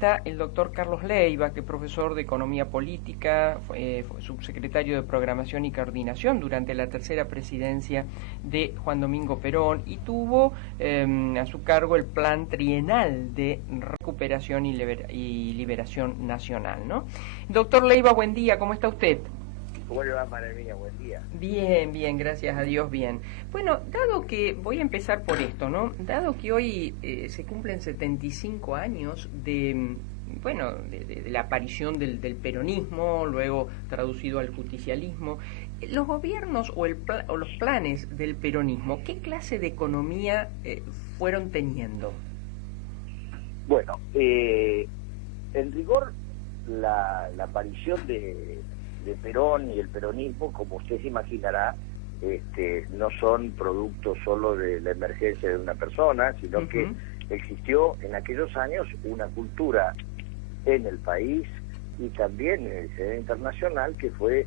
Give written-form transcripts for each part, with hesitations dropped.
está el doctor Carlos Leiva, que es profesor de Economía Política, fue subsecretario de Programación y Coordinación durante la tercera presidencia de Juan Domingo Perón y tuvo a su cargo el Plan Trienal de Recuperación y Liberación Nacional, ¿no? Doctor Leiva, buen día, ¿cómo está usted? ¿Cómo le va, María Mía? Buen día. Bien, bien, gracias a Dios, bien. Bueno, dado que, voy a empezar por esto, ¿no? Dado que hoy se cumplen 75 años de la aparición del peronismo, luego traducido al justicialismo, los gobiernos o los planes del peronismo, ¿qué clase de economía fueron teniendo? Bueno, en rigor, la aparición de Perón y el peronismo, como usted se imaginará, no son productos solo de la emergencia de una persona, sino que existió en aquellos años una cultura en el país y también en el escenario internacional que fue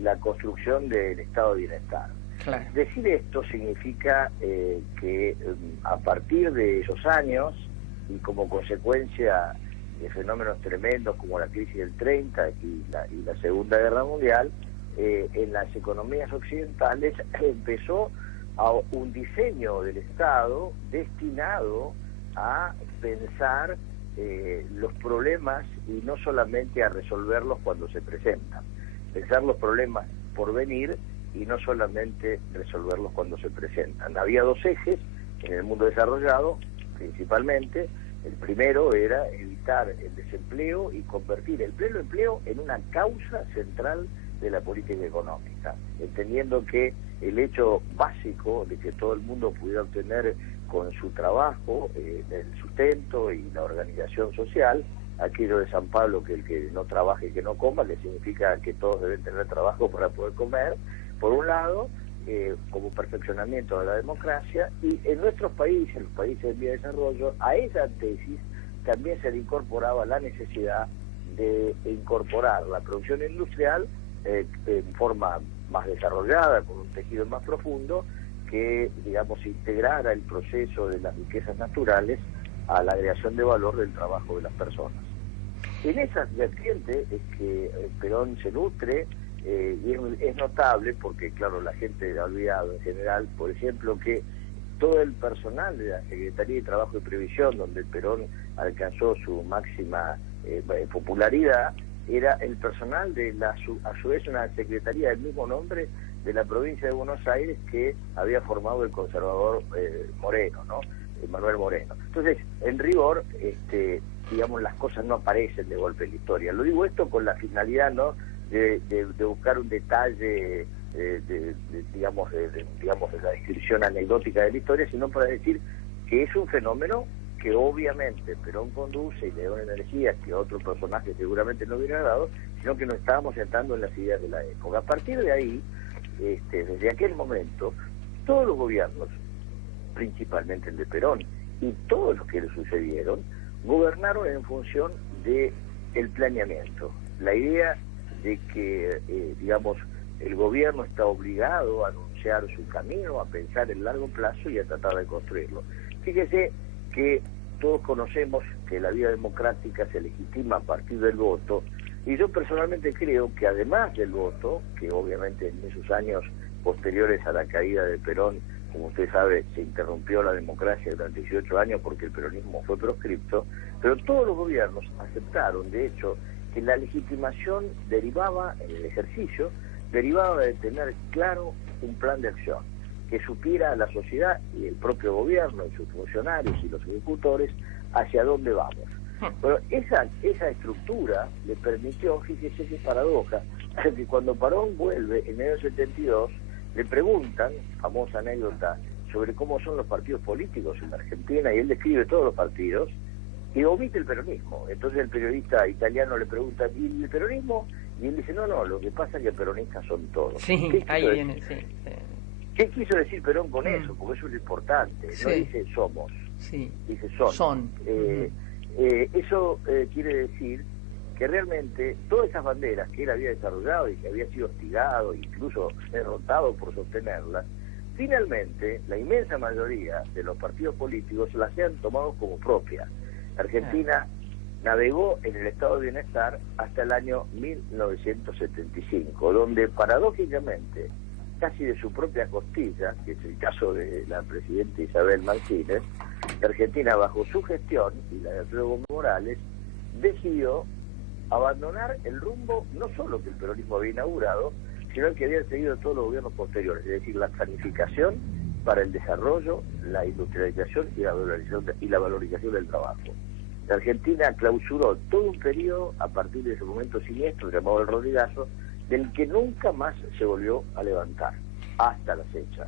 la construcción del estado de bienestar. Claro. Decir esto significa que a partir de esos años y como consecuencia de fenómenos tremendos como la crisis del 30 y la Segunda Guerra Mundial, en las economías occidentales empezó a un diseño del Estado destinado a pensar los problemas y no solamente a resolverlos cuando se presentan, pensar los problemas por venir y no solamente resolverlos cuando se presentan. Había dos ejes en el mundo desarrollado, principalmente. El primero era evitar el desempleo y convertir el pleno empleo en una causa central de la política económica, entendiendo que el hecho básico de que todo el mundo pudiera obtener con su trabajo el sustento y la organización social, aquello de San Pablo, que el que no trabaje y que no coma, le significa que todos deben tener trabajo para poder comer, por un lado, como perfeccionamiento de la democracia, y en nuestros países, en los países en vía de desarrollo, a esa tesis también se le incorporaba la necesidad de incorporar la producción industrial en forma más desarrollada, con un tejido más profundo, que, digamos, integrara el proceso de las riquezas naturales a la agregación de valor del trabajo de las personas. En esa vertiente es que Perón se nutre, y es notable porque, claro, la gente ha olvidado en general, por ejemplo, que todo el personal de la Secretaría de Trabajo y Previsión, donde Perón alcanzó su máxima popularidad, era el personal de a su vez una secretaría del mismo nombre de la provincia de Buenos Aires que había formado el conservador Moreno, ¿no? Manuel Moreno. Entonces, en rigor, digamos, las cosas no aparecen de golpe en la historia. Lo digo esto con la finalidad, ¿no?, de buscar un detalle, digamos, de la descripción anecdótica de la historia, sino para decir que es un fenómeno que obviamente Perón conduce y le da una energía que otro personaje seguramente no hubiera dado, sino que nos estábamos sentando en las ideas de la época. A partir de ahí, desde aquel momento, todos los gobiernos, principalmente el de Perón, y todos los que le sucedieron, gobernaron en función de el planeamiento. La idea de que, digamos, el gobierno está obligado a anunciar su camino, a pensar en largo plazo y a tratar de construirlo. Fíjese que todos conocemos que la vida democrática se legitima a partir del voto, y yo personalmente creo que además del voto, que obviamente en esos años posteriores a la caída de Perón, como usted sabe, se interrumpió la democracia durante 18 años porque el peronismo fue proscripto, pero todos los gobiernos aceptaron, de hecho, que la legitimación derivaba, en el ejercicio, derivaba de tener claro un plan de acción, que supiera a la sociedad y el propio gobierno y sus funcionarios y los ejecutores hacia dónde vamos. Pero esa estructura le permitió, fíjese qué paradoja, que cuando Perón vuelve en el año 72, le preguntan, famosa anécdota, sobre cómo son los partidos políticos en la Argentina, y él describe todos los partidos, y omite el peronismo. Entonces el periodista italiano le pregunta, ¿y el peronismo? Y él dice, no, lo que pasa es que peronistas son todos. Sí, ahí viene, sí. ¿Qué quiso decir Perón con eso? Porque eso es lo importante. No dice somos, dice son. Eso quiere decir que realmente todas esas banderas que él había desarrollado y que había sido hostigado, incluso derrotado por sostenerlas, finalmente la inmensa mayoría de los partidos políticos las han tomado como propias. Argentina navegó en el estado de bienestar hasta el año 1975, donde paradójicamente, casi de su propia costilla, que es el caso de la presidenta Isabel Martínez, la Argentina, bajo su gestión y la de Alfredo Gómez Morales, decidió abandonar el rumbo no solo que el peronismo había inaugurado, sino el que habían seguido todos los gobiernos posteriores, es decir, la planificación para el desarrollo, la industrialización y la valorización del trabajo. La Argentina clausuró todo un periodo a partir de ese momento siniestro llamado el Rodrigazo, del que nunca más se volvió a levantar, hasta la fecha.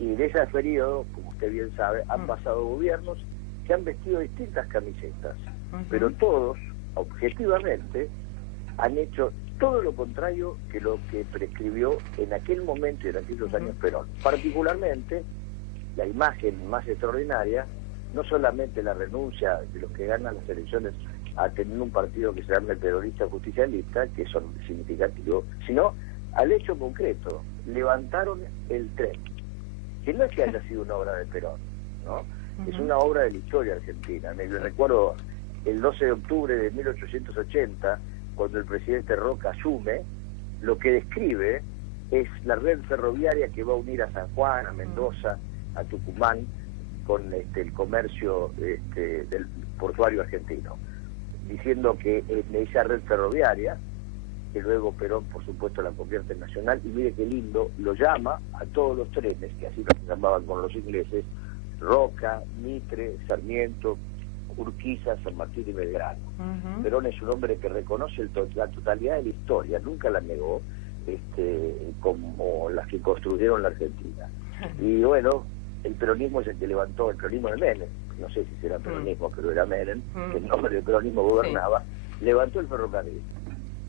Y de ese periodo, como usted bien sabe, han pasado gobiernos que han vestido distintas camisetas, pero todos, objetivamente, han hecho todo lo contrario que lo que prescribió en aquel momento y en aquellos años Perón. Particularmente, la imagen más extraordinaria, no solamente la renuncia de los que ganan las elecciones a tener un partido que se llame el peronista justicialista, que son significativos, sino al hecho concreto, levantaron el tren, que no es que haya sido una obra de Perón, ¿no? Es una obra de la historia argentina. Me recuerdo el 12 de octubre de 1880, cuando el presidente Roca asume, lo que describe es la red ferroviaria que va a unir a San Juan, a Mendoza, a Tucumán, con el comercio del portuario argentino, diciendo que esa red ferroviaria, que luego Perón por supuesto la convierte en nacional, y mire qué lindo, lo llama a todos los trenes, que así los llamaban con los ingleses, Roca, Mitre, Sarmiento, Urquiza, San Martín y Belgrano. Perón es un hombre que reconoce la totalidad de la historia, nunca la negó, como las que construyeron la Argentina. Y bueno, el peronismo es el que levantó, el peronismo de Menem, no sé si será peronismo, pero era Menem, que el nombre del peronismo gobernaba, levantó el ferrocarril.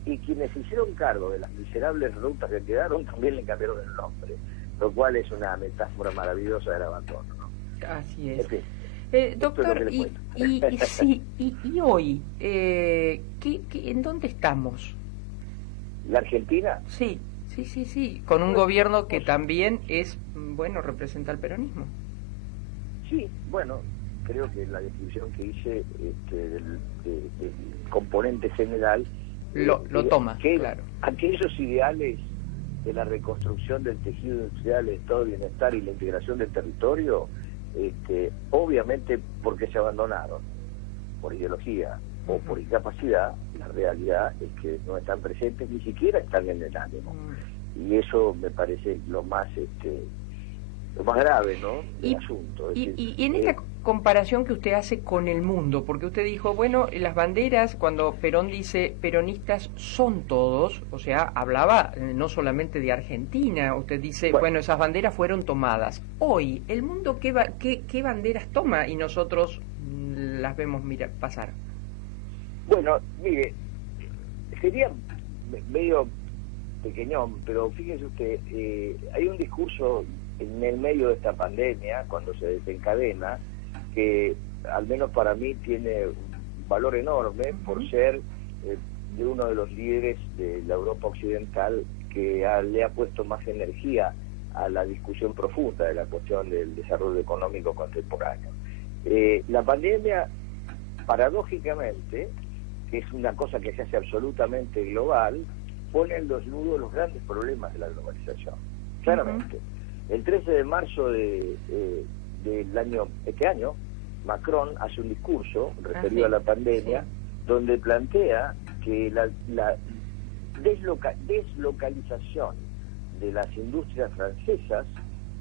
Y quienes se hicieron cargo de las miserables rutas que quedaron también le cambiaron el nombre, lo cual es una metáfora maravillosa del abandono, ¿no? Así es. En fin, doctor, y hoy, ¿en dónde estamos? ¿La Argentina? Sí, con un gobierno que también es, bueno, representa al peronismo. Sí, bueno, creo que la descripción que hice del componente general lo toma, que claro. Aquellos ideales de la reconstrucción del tejido industrial, del estado de bienestar y la integración del territorio, obviamente porque se abandonaron por ideología o por incapacidad, la realidad es que no están presentes, ni siquiera están en el ánimo. Y eso me parece lo más grave, ¿no?, del asunto. Y en esta comparación que usted hace con el mundo, porque usted dijo, bueno, las banderas, cuando Perón dice peronistas son todos, o sea, hablaba no solamente de Argentina, usted dice, bueno, esas banderas fueron tomadas. Hoy, ¿el mundo qué banderas toma y nosotros las vemos pasar? Bueno, mire, sería medio pequeñón, pero fíjese usted, hay un discurso en el medio de esta pandemia, cuando se desencadena, que al menos para mí tiene un valor enorme por ser de uno de los líderes de la Europa occidental que le ha puesto más energía a la discusión profunda de la cuestión del desarrollo económico contemporáneo. La pandemia, paradójicamente, que es una cosa que se hace absolutamente global, pone en los nudos los grandes problemas de la globalización, claramente. El 13 de marzo este año, Macron hace un discurso referido a la pandemia, donde plantea que la deslocalización de las industrias francesas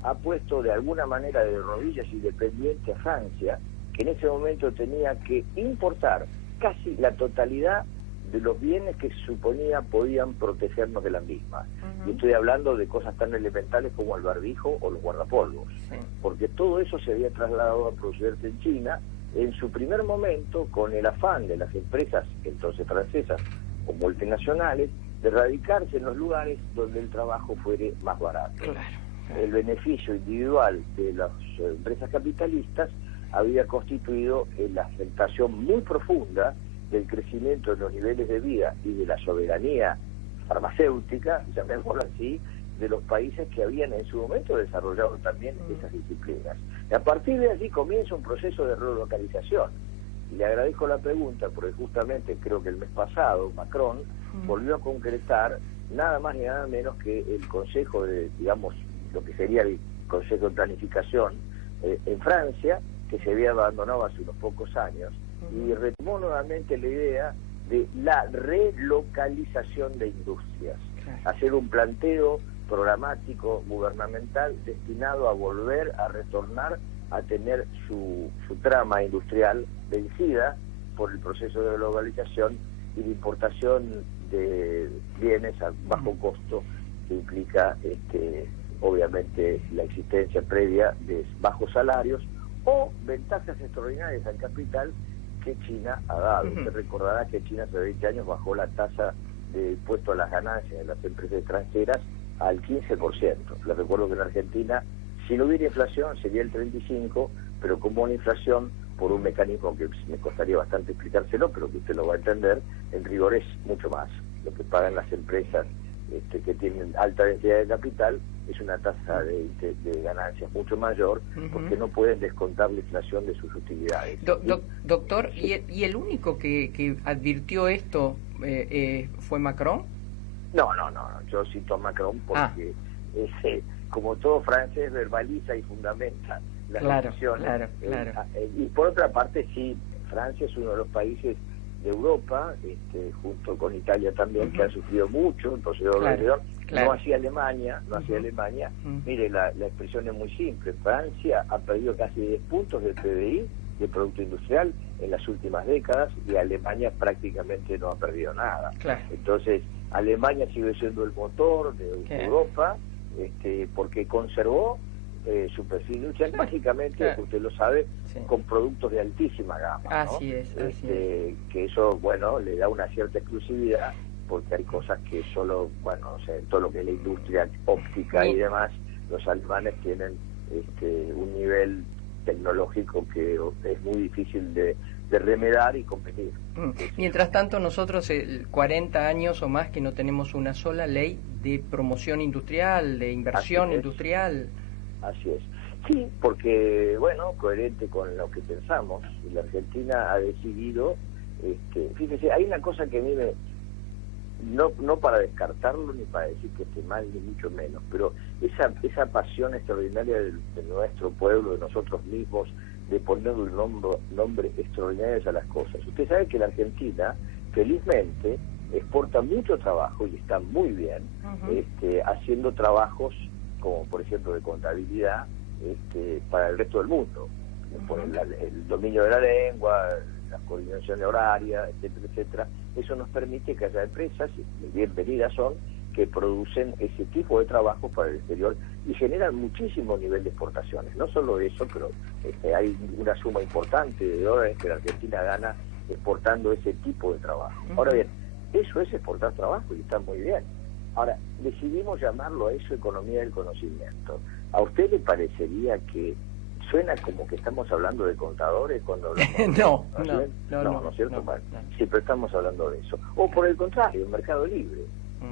ha puesto de alguna manera de rodillas y dependiente a Francia, que en ese momento tenía que importar casi la totalidad de los bienes que se suponía podían protegernos de la misma. Y estoy hablando de cosas tan elementales como el barbijo o los guardapolvos, porque todo eso se había trasladado a producirse en China, en su primer momento con el afán de las empresas, entonces francesas o multinacionales, de radicarse en los lugares donde el trabajo fuere más barato. El beneficio individual de las empresas capitalistas había constituido la afectación muy profunda del crecimiento de los niveles de vida y de la soberanía farmacéutica, llamémoslo así, de los países que habían en su momento desarrollado también esas disciplinas. Y a partir de allí comienza un proceso de relocalización, le agradezco la pregunta porque justamente creo que el mes pasado Macron volvió a concretar nada más ni nada menos que el Consejo de, digamos, lo que sería el Consejo de Planificación en Francia, que se había abandonado hace unos pocos años, y retomó nuevamente la idea de la relocalización de industrias, hacer un planteo programático gubernamental destinado a volver a retornar a tener su trama industrial vencida por el proceso de globalización y de importación de bienes a bajo costo, que implica obviamente la existencia previa de bajos salarios o ventajas extraordinarias al capital que China ha dado. Usted recordará que China hace 20 años bajó la tasa de impuesto a las ganancias de las empresas extranjeras al 15%. Les recuerdo que en Argentina, si no hubiera inflación, sería el 35%, pero como una inflación, por un mecanismo que me costaría bastante explicárselo, pero que usted lo va a entender, en rigor es mucho más. Lo que pagan las empresas que tienen alta densidad de capital es una tasa de ganancias mucho mayor, porque no pueden descontar la inflación de sus utilidades. Doctor, ¿y el único que advirtió esto fue Macron? No, yo cito a Macron porque como todo francés verbaliza y fundamenta las decisiones. Y por otra parte, sí, Francia es uno de los países de Europa, junto con Italia también, que ha sufrido mucho el proceso de globalización. No así Alemania, Mire, la expresión es muy simple. Francia ha perdido casi 10 puntos del PBI, de Producto Industrial, en las últimas décadas, y Alemania prácticamente no ha perdido nada. Entonces, Alemania sigue siendo el motor de Europa, porque conservó su perfil industrial, básicamente, usted lo sabe, con productos de altísima gama, ¿no? Así es. Que eso, bueno, le da una cierta exclusividad, porque hay cosas que solo, todo lo que es la industria óptica y demás, los alemanes tienen un nivel tecnológico que es muy difícil de remediar y competir. Mientras tanto, nosotros 40 años o más que no tenemos una sola ley de promoción industrial, de inversión industrial. Así es. Sí, porque, coherente con lo que pensamos, la Argentina ha decidido, fíjese, hay una cosa que a mí no para descartarlo ni para decir que esté mal, ni mucho menos, pero esa pasión extraordinaria de nuestro pueblo, de nosotros mismos, de poner un nombre extraordinario a las cosas. Usted sabe que la Argentina, felizmente, exporta mucho trabajo y está muy bien, haciendo trabajos como por ejemplo de contabilidad para el resto del mundo, por el dominio de la lengua, la coordinación horaria, etcétera. Eso nos permite que haya empresas, y bienvenidas son, que producen ese tipo de trabajo para el exterior y generan muchísimo nivel de exportaciones. No solo eso, pero hay una suma importante de dólares que la Argentina gana exportando ese tipo de trabajo. Ahora bien, eso es exportar trabajo y está muy bien. Ahora, decidimos llamarlo a eso economía del conocimiento. ¿A usted le parecería que suena como que estamos hablando de contadores cuando hablamos? ¿No es cierto? Siempre estamos hablando de eso. O por el contrario, el mercado libre,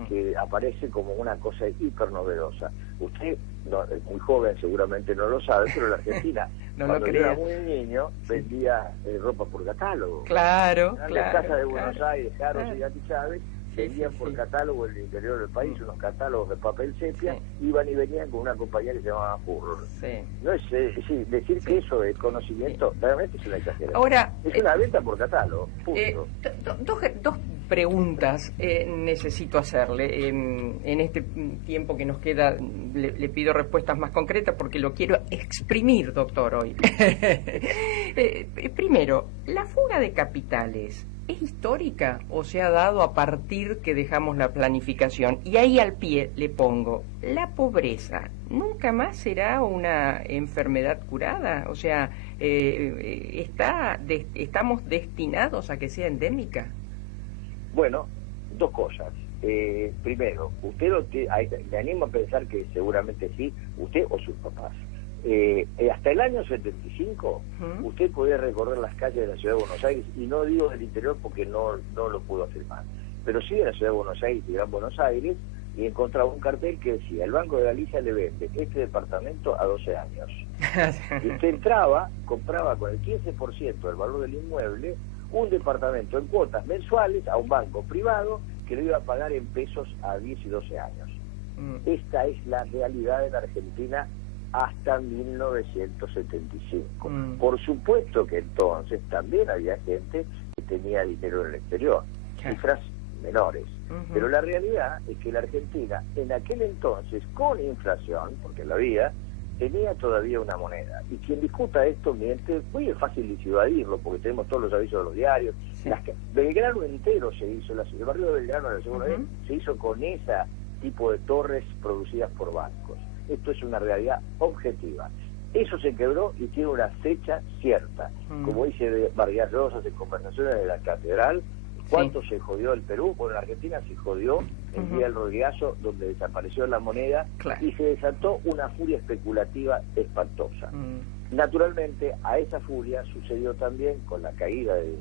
que aparece como una cosa hiper novedosa. Usted, es muy joven, seguramente no lo sabe, pero la Argentina, cuando era muy niño, vendía ropa por catálogo. En las casas de Buenos Aires, Jaros y Gatti Chávez, vendían por catálogo en el interior del país, unos catálogos de papel sepia, iban y venían con una compañía que se llamaba Furor. No es decir que eso es conocimiento, realmente es una exageración. Ahora, es una venta por catálogo, punto. Dos preguntas necesito hacerle. En este tiempo que nos queda, le pido respuestas más concretas porque lo quiero exprimir, doctor, hoy. Primero, ¿la fuga de capitales es histórica o se ha dado a partir que dejamos la planificación? Y ahí al pie le pongo, ¿la pobreza nunca más será una enfermedad curada? O sea, ¿estamos destinados a que sea endémica? Bueno, dos cosas. Primero, me animo a pensar que seguramente sí, usted o sus papás. Hasta el año 75, usted podía recorrer las calles de la ciudad de Buenos Aires, y no digo del interior porque no lo puedo afirmar, pero sí de la ciudad de Buenos Aires y Gran Buenos Aires, y encontraba un cartel que decía: el Banco de Galicia le vende este departamento a 12 años. Y usted entraba, compraba con el 15% del valor del inmueble un departamento en cuotas mensuales a un banco privado que lo iba a pagar en pesos a 10 y 12 años. Esta es la realidad de la Argentina hasta 1975. Por supuesto que entonces también había gente que tenía dinero en el exterior, cifras menores. Pero la realidad es que la Argentina en aquel entonces, con inflación, porque la había, tenía todavía una moneda. Y quien discuta esto miente. Muy fácil disuadirlo, porque tenemos todos los avisos de los diarios. Belgrano entero se hizo, el barrio de Belgrano de la Segunda vez se hizo con ese tipo de torres producidas por bancos. Esto es una realidad objetiva. Eso se quebró y tiene una fecha cierta. Como dice Vargas Llosa en conversaciones de la Catedral, ¿cuánto se jodió el Perú? Bueno, en Argentina se jodió el día del Rodrigazo, donde desapareció la moneda y se desató una furia especulativa espantosa. Naturalmente, a esa furia sucedió también con la caída del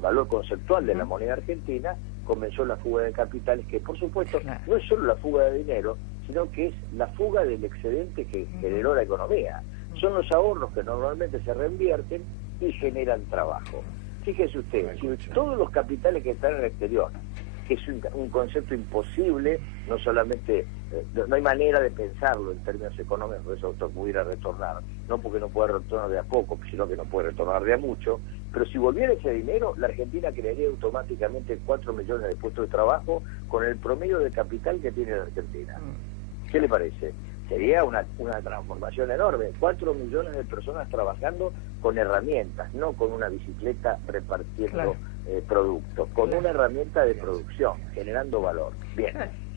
valor conceptual de la moneda argentina. Comenzó la fuga de capitales, que por supuesto no es solo la fuga de dinero, sino que es la fuga del excedente que generó la economía. Son los ahorros que normalmente se reinvierten y generan trabajo. Fíjese usted, si todos los capitales que están en el exterior, que es un concepto imposible, no solamente, no hay manera de pensarlo en términos económicos, eso pudiera retornar, no porque no pueda retornar de a poco, sino que no puede retornar de a mucho, pero si volviera ese dinero, la Argentina crearía automáticamente 4 millones de puestos de trabajo con el promedio de capital que tiene la Argentina. ¿Qué le parece? Sería una transformación enorme. 4 millones de personas trabajando con herramientas, no con una bicicleta repartiendo productos, con una herramienta de producción, generando valor. Bien,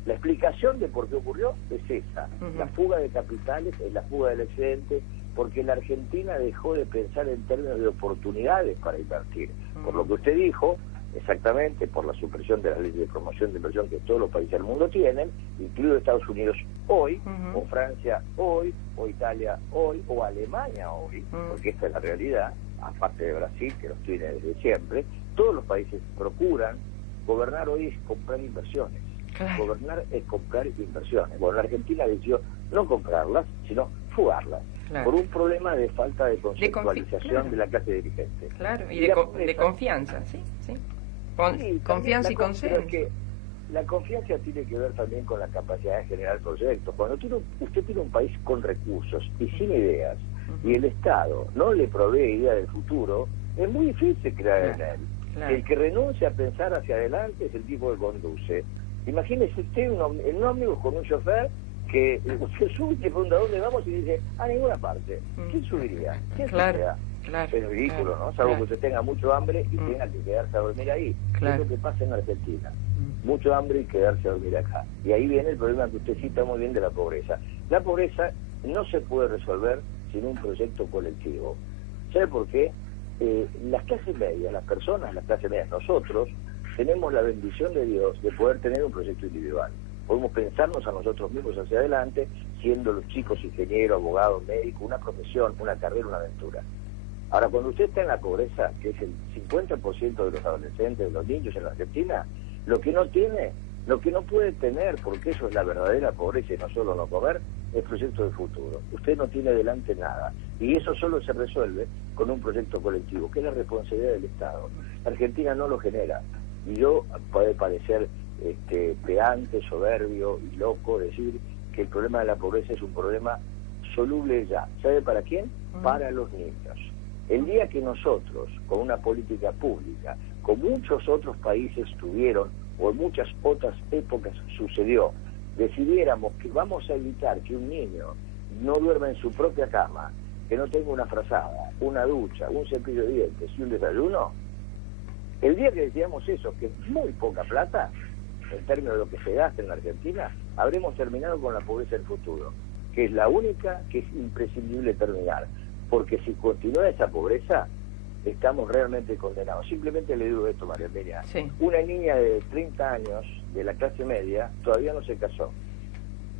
la explicación de por qué ocurrió es esa. La fuga de capitales es la fuga del excedente, porque la Argentina dejó de pensar en términos de oportunidades para invertir. Por lo que usted dijo, exactamente, por la supresión de las leyes de promoción de inversión que todos los países del mundo tienen, incluido Estados Unidos hoy, o Francia hoy, o Italia hoy, o Alemania hoy, porque esta es la realidad, aparte de Brasil, que los tiene desde siempre. Todos los países procuran. Gobernar hoy es comprar inversiones. Gobernar es comprar inversiones. Bueno, la Argentina decidió no comprarlas, sino fugarlas, por un problema de falta de conceptualización de la clase dirigente. Y de confianza, ¿sí? Confianza y consenso. La confianza tiene que ver también con la capacidad de generar proyectos. Cuando usted tiene un país con recursos y sin ideas, y el Estado no le provee ideas del futuro, es muy difícil crear en él. El que renuncia a pensar hacia adelante es el tipo que conduce. Imagínese usted en un ómnibus con un chofer que se sube y pregunta ¿dónde vamos? Y dice, a ninguna parte. ¿Quién subiría? ¿Quién subiría? Es ridículo, ¿no? Salvo que usted tenga mucho hambre y tenga que quedarse a dormir ahí. Es lo que pasa en Argentina. Mucho hambre y quedarse a dormir acá. Y ahí viene el problema que usted cita muy bien de la pobreza. La pobreza no se puede resolver sin un proyecto colectivo. ¿Sabe por qué? Las clases medias, las clases medias, nosotros tenemos la bendición de Dios de poder tener un proyecto individual. Podemos pensarnos a nosotros mismos hacia adelante, siendo los chicos ingenieros, abogados, médicos, una profesión, una carrera, una aventura. Ahora, cuando usted está en la pobreza, que es el 50% de los adolescentes, de los niños en la Argentina, lo que no puede tener, porque eso es la verdadera pobreza y no solo no comer, es proyecto de futuro. Usted no tiene delante nada. Y eso solo se resuelve con un proyecto colectivo, que es la responsabilidad del Estado. La Argentina no lo genera. Y yo puede parecer pedante, soberbio y loco decir que el problema de la pobreza es un problema soluble ya. ¿Sabe para quién? Para los niños. El día que nosotros, con una política pública, como muchos otros países tuvieron, o en muchas otras épocas sucedió, decidiéramos que vamos a evitar que un niño no duerma en su propia cama, que no tenga una frazada, una ducha, un cepillo de dientes y un desayuno, el día que decíamos eso, que es muy poca plata, en términos de lo que se gasta en la Argentina, habremos terminado con la pobreza del futuro, que es la única que es imprescindible terminar, porque si continúa esa pobreza, estamos realmente condenados. Simplemente le digo esto, María Eugenia. Una niña de 30 años, de la clase media, todavía no se casó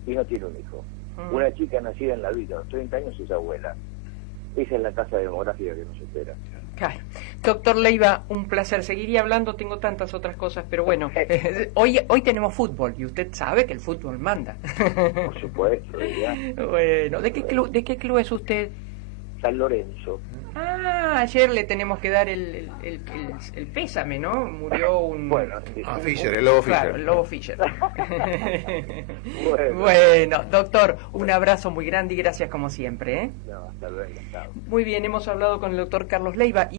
y no tiene un hijo. Una chica nacida en la vida, a los 30 años es abuela. Esa es la tasa demográfica que nos espera. Claro. Doctor Leiva, un placer. Seguiría hablando, tengo tantas otras cosas, pero bueno, hoy tenemos fútbol y usted sabe que el fútbol manda. Por supuesto, ya. Bueno, ¿de qué club es usted? San Lorenzo. Ah, ayer le tenemos que dar el pésame, ¿no? Murió un... Bueno, sí. Fischer, el lobo Fischer. Claro, el lobo Fischer. Bueno, doctor, un abrazo muy grande y gracias como siempre, ¿eh? No, hasta luego. Chao. Muy bien, hemos hablado con el doctor Carlos Leiva.